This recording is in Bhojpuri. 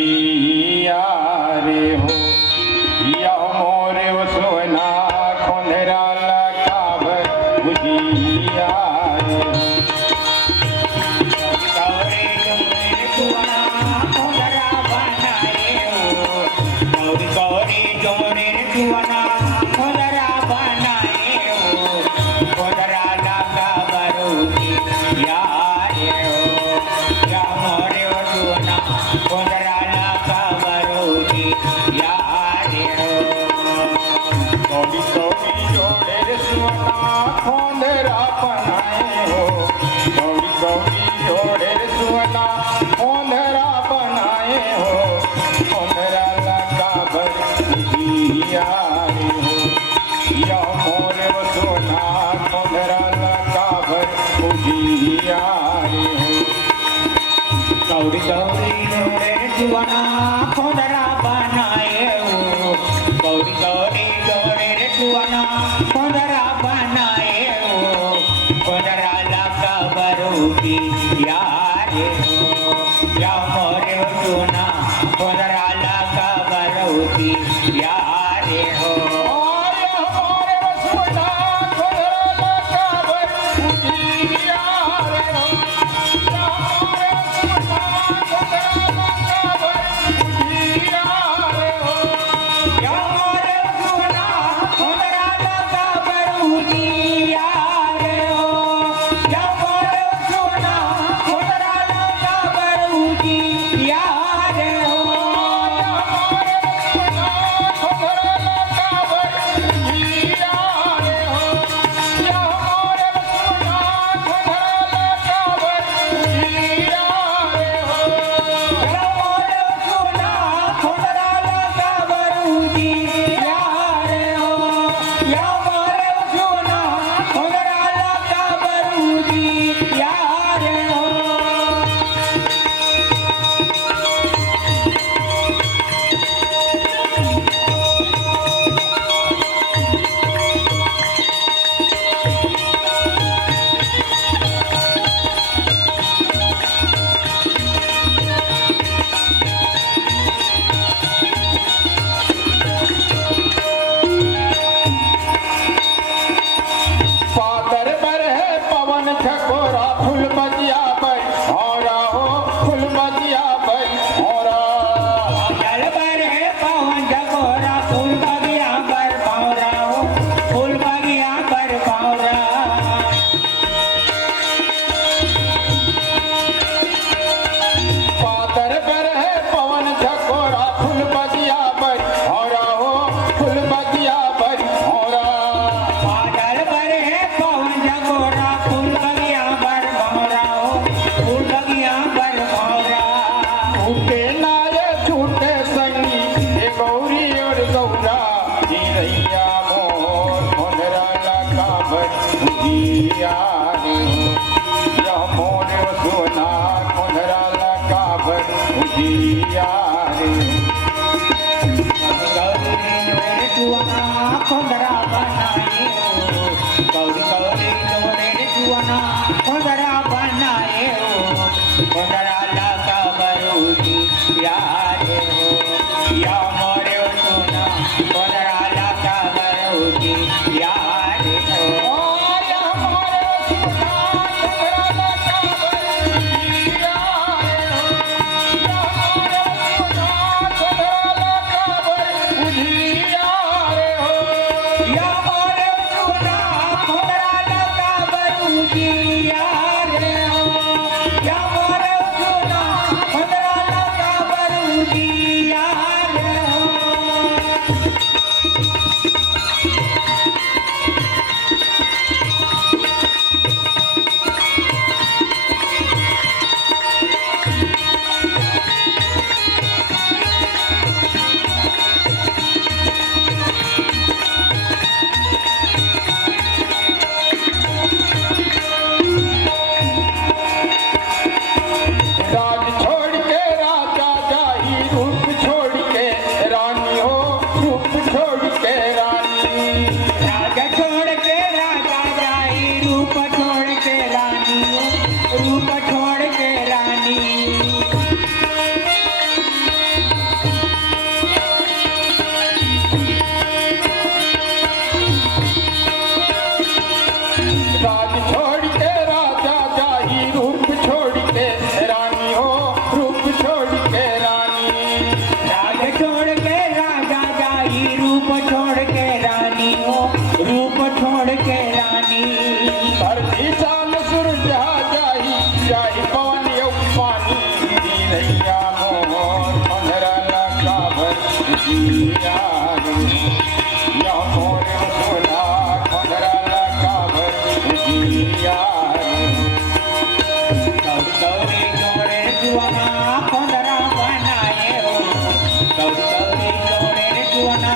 बुझिया रे हो यह मोरे सोना खोंधरा लकाब बुझिया रे हो गौरी डोरे कुआना खोदरा बनाए हो गौरी गौरी डोरे कुआना खोदरा बनाए हो खोदरा लगा बरूदी यारे हो या मोरे सोना खोदरा लगा बरूदी यारे हो गौरी गौरी जोड़े सोना खोंधरा बनाए हो गौरी गौरी जोड़े सोना खोंधरा बनाए हो खोंधरा लकाब बुझिया रे हो यह मोरे सोना खोंधरा लकाब बुझिया रे हो गौरी गौरी डोरे कुआना खोदरा बनाए हो गौरी गौरी डोरे कुआना खोदरा बनाए हो खोदरा लगा बरूदी यारे हो या मोरे सोना खोदरा लगा बरूदी यारे हो या मोरे सोना खोदरा लगा बरूदी यारे हो या मोरे सोना खोदरा लगा बरूदी यारे हो उजियारो या मोर सोना खोंदरा काबर उजियारो गौरी गौरी जोड़े जुआना खोंदरा बनाए हो गौरी गौरी जोड़े जुआना